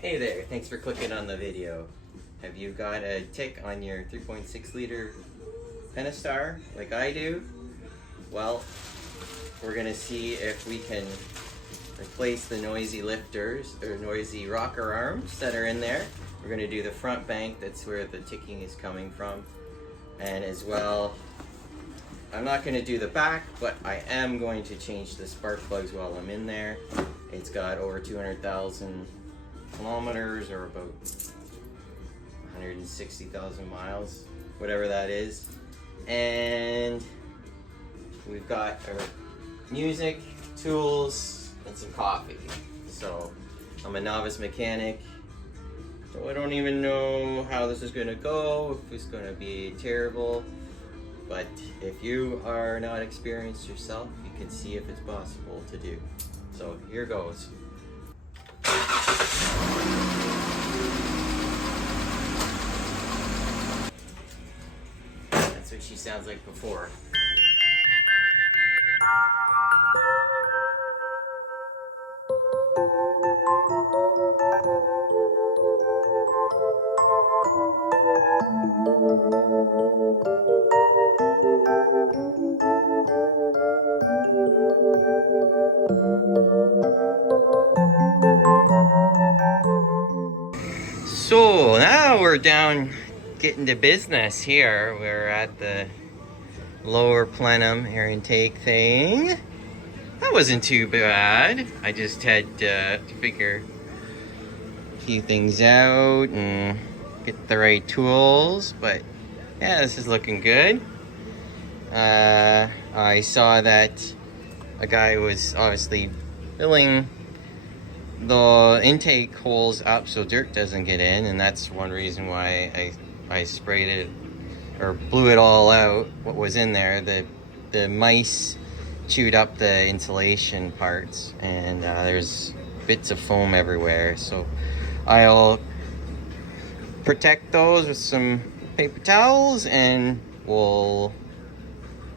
Hey there, thanks for clicking on the video. Have you got a tick on your 3.6 liter Pentastar like I do? Well, we're gonna see if we can replace the noisy lifters or noisy rocker arms that are in there. We're gonna do the front bank, that's where the ticking is coming from. And as well, I'm not gonna do the back, but I am going to change the spark plugs while I'm in there. It's got over 200,000 kilometers, or about 160,000 miles, whatever that is. And we've got our music, tools, and some coffee. So I'm a novice mechanic, so I don't even know how this is gonna go, if it's gonna be terrible. But if you are not experienced yourself, you can see if it's possible to do. So here goes. That's what she sounds like before. So now we're down getting to business here. We're at the lower plenum air intake thing. That wasn't too bad. I just had to figure a few things out and get the right tools, but yeah, this is looking good. I saw that a guy was obviously filling the intake holes up so dirt doesn't get in, and that's one reason why I sprayed it or blew it all out, what was in there. The mice chewed up the insulation parts, and there's bits of foam everywhere, so I'll protect those with some paper towels, and we'll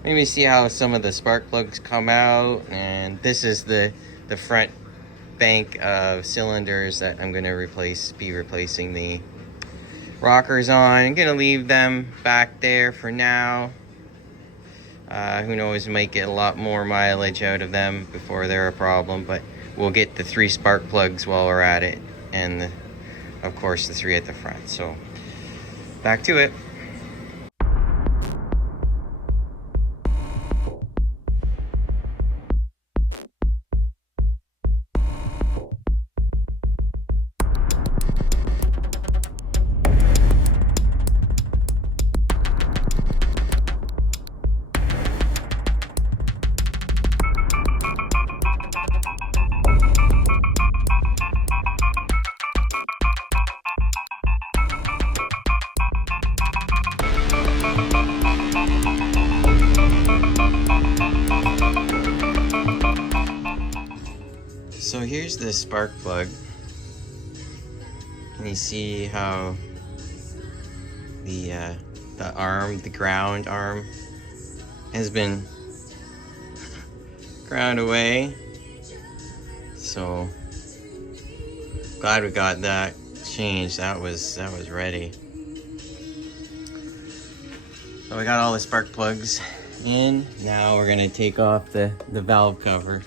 maybe see how some of the spark plugs come out. And this is the front bank of cylinders that I'm going to be replacing the rockers on. I'm going to leave them back there for now. Who knows, might get a lot more mileage out of them before they're a problem, but we'll get the 3 spark plugs while we're at it, and of course the 3 at the front. So back to it. So here's the spark plug. Can you see how the arm, the ground arm, has been ground away? So glad we got that changed. That was ready. So we got all the spark plugs in. Now we're gonna take off the valve cover.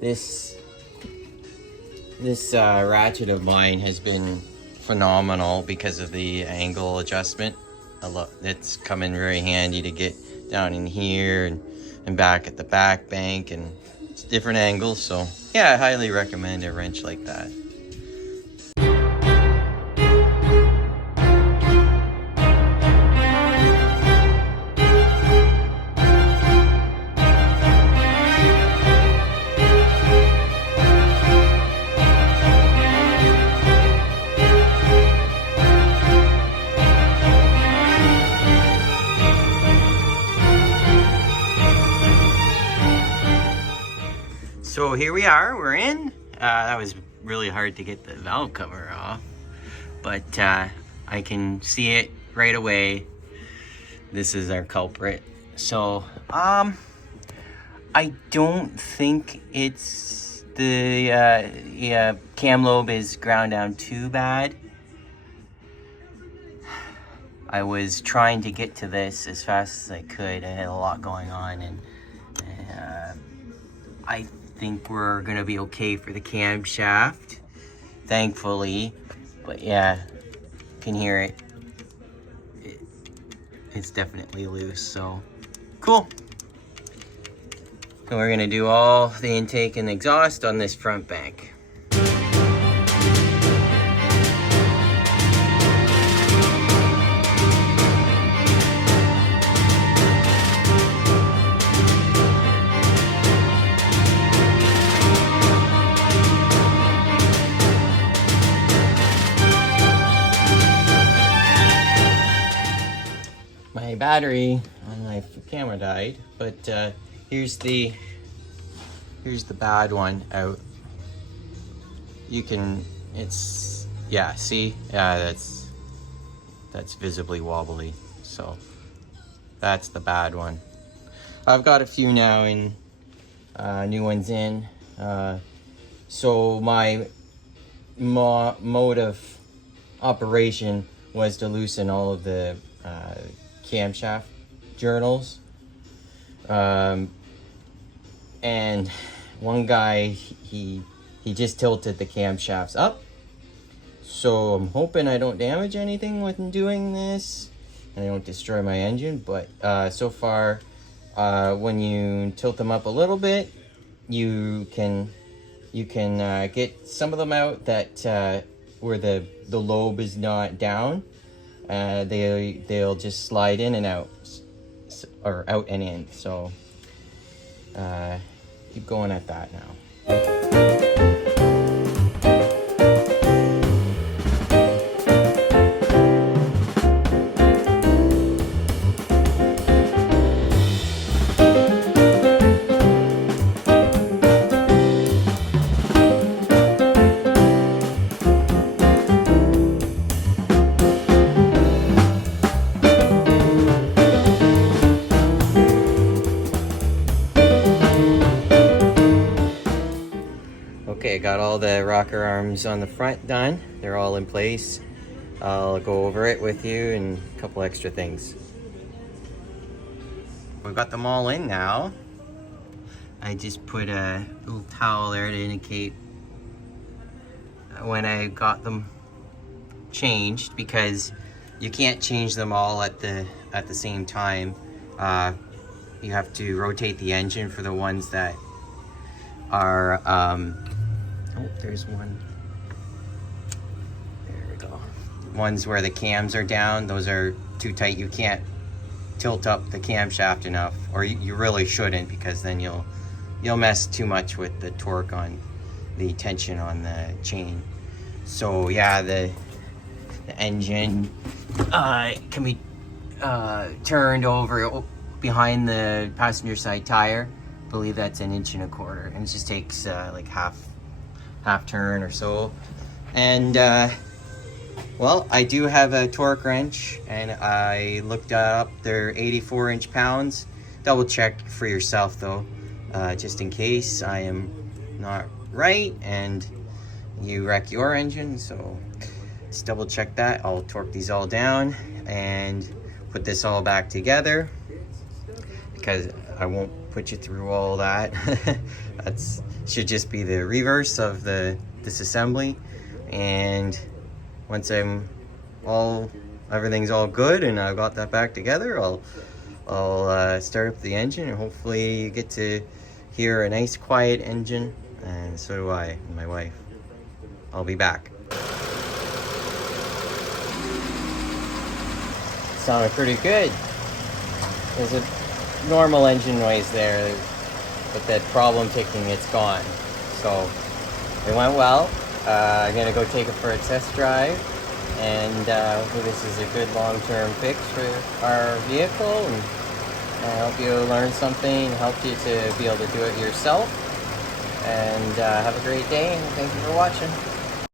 This ratchet of mine has been phenomenal because of the angle adjustment. It's come in very handy to get down in here and back at the back bank, and it's different angles. So yeah, I highly recommend a wrench like that. So here we are, we're in. That was really hard to get the valve cover off, but I can see it right away. This is our culprit. So I don't think it's the cam lobe is ground down too bad. I was trying to get to this as fast as I could. I had a lot going on, and I think we're gonna be okay for the camshaft, thankfully. But yeah, you can hear it. It's definitely loose, so cool. And we're gonna do all the intake and exhaust on this front bank. My battery on my camera died, but here's the bad one out. You can, it's, yeah, see, yeah, that's visibly wobbly, so that's the bad one. I've got a few now in, new ones in, so my mode of operation was to loosen all of the camshaft journals, and one guy, he just tilted the camshafts up, so I'm hoping I don't damage anything with doing this and I don't destroy my engine. But so far, when you tilt them up a little bit, you can get some of them out that where the lobe is not down. They'll just slide in and out, or out and in. So keep going at that now. Okay, got all the rocker arms on the front done. They're all in place. I'll go over it with you and a couple extra things. We've got them all in now. I just put a little towel there to indicate when I got them changed, because you can't change them all at the same time. You have to rotate the engine for the ones that are oh, there's one. There we go. Ones where the cams are down, those are too tight. You can't tilt up the camshaft enough, or you really shouldn't, because then you'll mess too much with the torque on the tension on the chain. So yeah, the engine can be turned over behind the passenger side tire. I believe that's 1.25 inches, and it just takes like half turn or so. And well, I do have a torque wrench, and I looked up, they're 84 inch-pounds. Double check for yourself though, just in case I am not right and you wreck your engine. So just double check that. I'll torque these all down and put this all back together, because I won't put you through all that. That's should just be the reverse of this assembly. And once everything's all good and I've got that back together, I'll start up the engine, and hopefully you get to hear a nice quiet engine, and so do I and my wife. I'll be back. Sounded pretty good. There's a normal engine noise there, but that problem ticking, it's gone. So it went well. I'm gonna go take it for a test drive, and hopefully this is a good long-term fix for our vehicle, and I hope you learned something, helped you to be able to do it yourself. And have a great day, and thank you for watching.